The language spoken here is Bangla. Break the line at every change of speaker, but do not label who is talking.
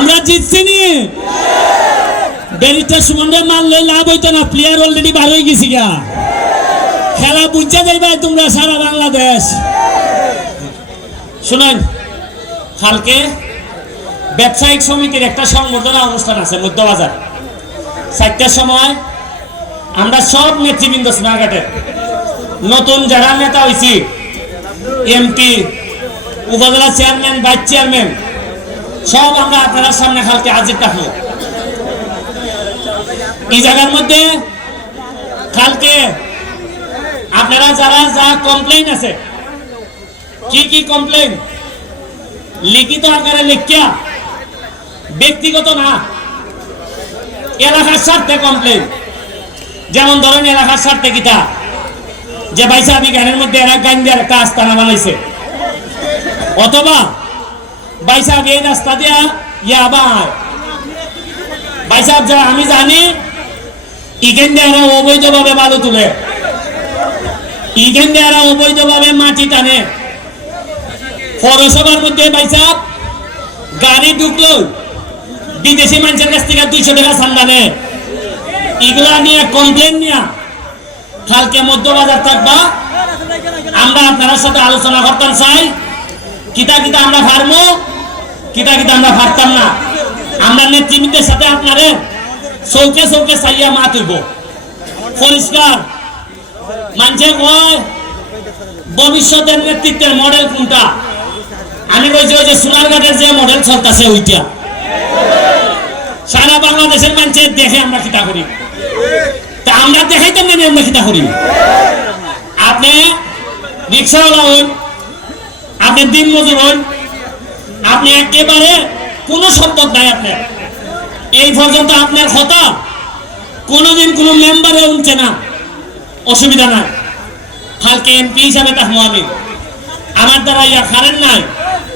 আমরা জিতছি নি। ব্যারিস্টার সুমনরে মারলে লাভ হইতো না প্লেয়ার অলরেডি বার হয়ে গেছি গা। খেলা বুঝতে যাইবা তোমরা সারা বাংলাদেশ। শুনেন, কালকে ব্যবসায়িক সমিতির একটা সংবর্ধনা অনুষ্ঠান আছে, মধ্যবাজার। চারটার সময় আমরা সব নেতৃবৃন্দ সোনারঘাটের, নতুন যারা নেতা হয়েছি এমপি, উপজেলা চেয়ারম্যান ভাইস চেয়ারম্যান সব আমরা আপনার সামনে খালকে হাজির থাকব। এই জায়গার মধ্যে কালকে আপনারা যারা যা কমপ্লেইন আছে, কি কি কমপ্লেন লিখিত আকারে লিখিয়া, ব্যক্তিগত না, এলাকার স্বার্থে কমপ্লেন যেমন ধরেন এলাকার স্বার্থে কিতা, যে ভাইসা আমি গানের মধ্যে এরা গান দিয়ে একটা আস্তানা বানাইছে। অথবা ভাইসা এই রাস্তা দিয়া, ইয়া আবার। ভাইসা যা আমি জানি, ইগেন দিয়ে এরা অবৈধভাবে বালু তুলে। ইগেন দিয়ে এরা অবৈধভাবে মাটি টানে। পৌরসভার মধ্যে ভাইসা গাড়ি ঢুকলো, বিদেশি মানুষের কাছ থেকে দুইশো টাকা চান্দা এগুলা নিয়ে কমপ্লেন নিয়ে কালকে মধ্যবাজার থাকবা, আমরা আপনার সাথে আলোচনা করতাম চাই কিতা কিতা আমরা পারব? কিতা কিতা আমরা পারতাম না। আমরা নেতৃবৃন্দের সাথে আপনারে চৌকে চৌকে চাইয়া মা তুলব পরিষ্কার। মানুষে কয় ভবিষ্যতের নেতৃত্বের মডেল কোনটা? আমি কইছি, ওই যে সোনারঘাটের যে মডেল চলতেছে ওইটা। সারা বাংলাদেশের মানুষের দেখে আমরা কিতা করি। তা আমরা দেখাইতাম না আমরা কিতা করি? আপনি রিক্সাওয়ালা হন, আপনি দিন মজুর হন আপনি একেবারে কোনো সম্পদ নাই আপনার। এই পর্যন্ত আপনার হতা কোনোদিন কোনো মেম্বারে উঠছে না। অসুবিধা নাই। হালকে এমপি হিসাবে থাকব আমি। আমার দ্বারা ইয়া খারেন নাই।